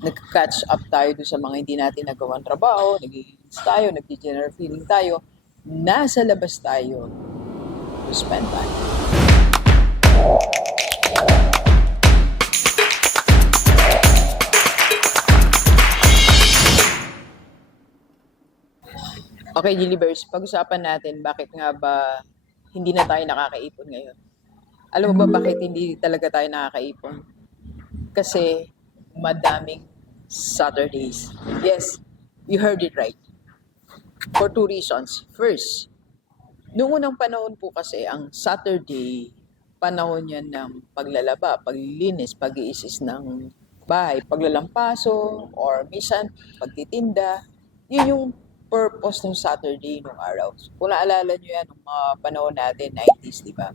nag-catch up tayo doon sa mga hindi natin nagawang trabaho, nag-iinis tayo, nag-general feeling tayo, nasa labas tayo to spend time. Okay, Gilibers, pag-usapan natin bakit nga ba hindi na tayo nakakaipon ngayon. Alam mo ba bakit hindi talaga tayo nakakaipon? Kasi madaming Saturdays. Yes, you heard it right. For two reasons. First, noong unang panahon po kasi ang Saturday, panahon yan ng paglalaba, paglilinis, pag-iisis ng bahay, paglalampaso, or minsan pagtitinda. Yun yung purpose ng Saturday nung araw. Kung naalala nyo yan, nung mga panahon natin, 90s, di ba?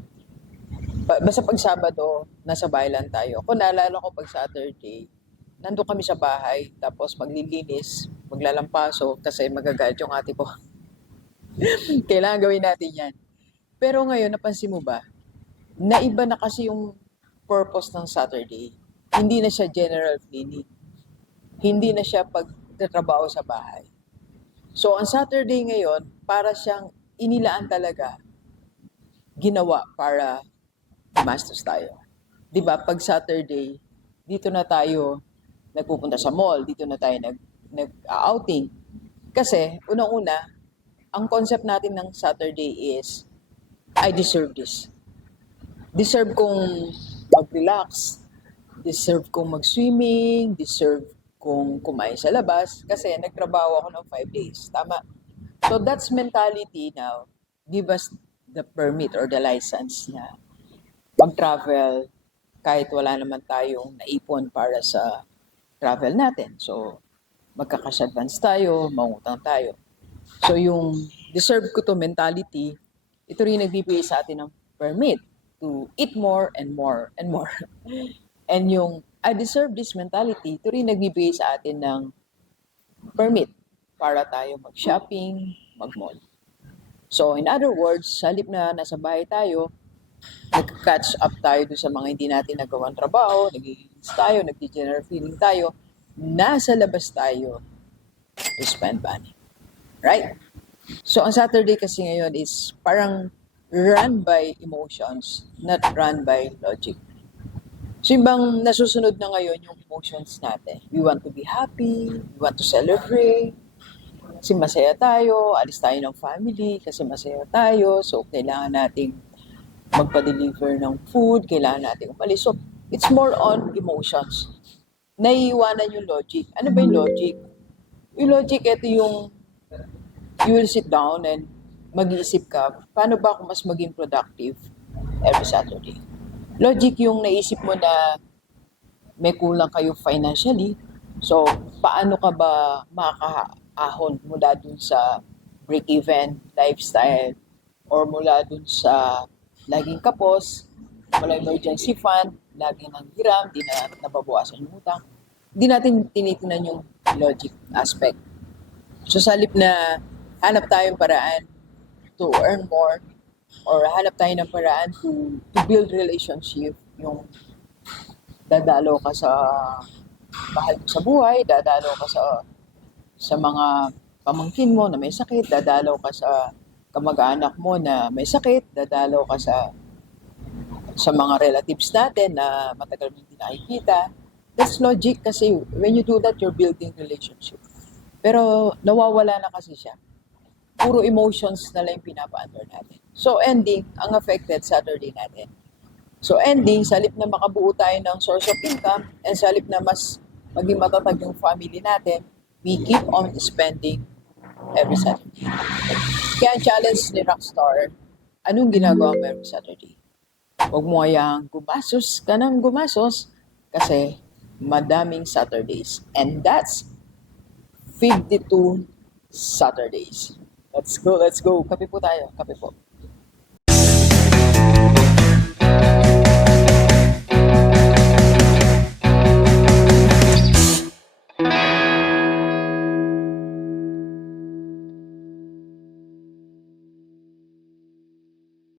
Basta pag Sabado, nasa bahay lang tayo. Kung naalala ko pag Saturday, nandun kami sa bahay, tapos maglilinis, maglalampaso, kasi magagalit yung ate ko. Kailangan gawin natin yan. Pero ngayon, napansin mo ba, naiba na kasi yung purpose ng Saturday. Hindi na siya general cleaning. Hindi na siya pagtatrabaho sa bahay. So, ang Saturday ngayon, para siyang inilaan talaga, ginawa para mastos tayo. 'Di ba? Pag Saturday, dito na tayo nagpupunta sa mall, dito na tayo nag-outing. Kasi, unang-una, ang concept natin ng Saturday is, I deserve this. Deserve kong mag-relax, deserve kong mag-swimming, deserve kong kumain sa labas, kasi nagtrabaho ako ng 5 days. Tama? So that's mentality now. Give us the permit or the license na mag-travel kahit wala naman tayong naipon para sa travel natin. So, magka-cash advance tayo, mangutang tayo. So, yung deserve ko to mentality, ito rin nagbibigay sa atin ng permit to eat more and more and more. And yung I deserve this mentality, ito rin nagbibigay sa atin ng permit para tayo mag-shopping, mag-mall. So, in other words, halip na nasa bahay tayo, nag-catch up tayo doon sa mga hindi natin nagawang trabaho, nag-iinis tayo, nag-general feeling tayo, nasa labas tayo to spend money. Right? So, ang Saturday kasi ngayon is parang run by emotions, not run by logic. So, yung bang nasusunod na ngayon yung emotions natin. We want to be happy, we want to celebrate, kasi masaya tayo, alis tayo ng family kasi masaya tayo, so kailangan nating magpa-deliver ng food, kailangan nating umalis. So, it's more on emotions. Naiiwanan yung logic. Ano ba yung logic? Yung logic, ito yung you will sit down and mag-iisip ka, paano ba ako mas maging productive every Saturday? Logic yung naisip mo na may kulang kayo financially. So, paano ka ba makakaahon mula dun sa break-even lifestyle or mula dun sa laging kapos, wala emergency fund, laging nang hiram, di na nababawasan yung utang. Di natin tinitingnan yung logic aspect. So, sa halip na hanap tayong paraan to earn more or hanap tayo ng paraan to build relationship, yung dadalo ka sa mahal mo sa buhay, dadalo ka sa mga pamangkin mo na may sakit, dadalo ka sa kamag-anak mo na may sakit, dadalo ka sa mga relatives natin na matagal mo hindi nakikita. That's logic kasi when you do that, you're building relationship. Pero nawawala na kasi siya. Puro emotions na lang yung pinapa-under natin. So ending, ang affected Saturday natin. So ending, sa halip na makabuo tayo ng source of income and sa halip na mas maging matatag yung family natin, we keep on spending every Saturday. Kaya ang challenge ni Rockstar, anong ginagawa mo every Saturday? Huwag mo kayang gumasos ka ng gumasos kasi madaming Saturdays. And that's 52 Saturdays. Let's go. Kape po tayo. Kape po.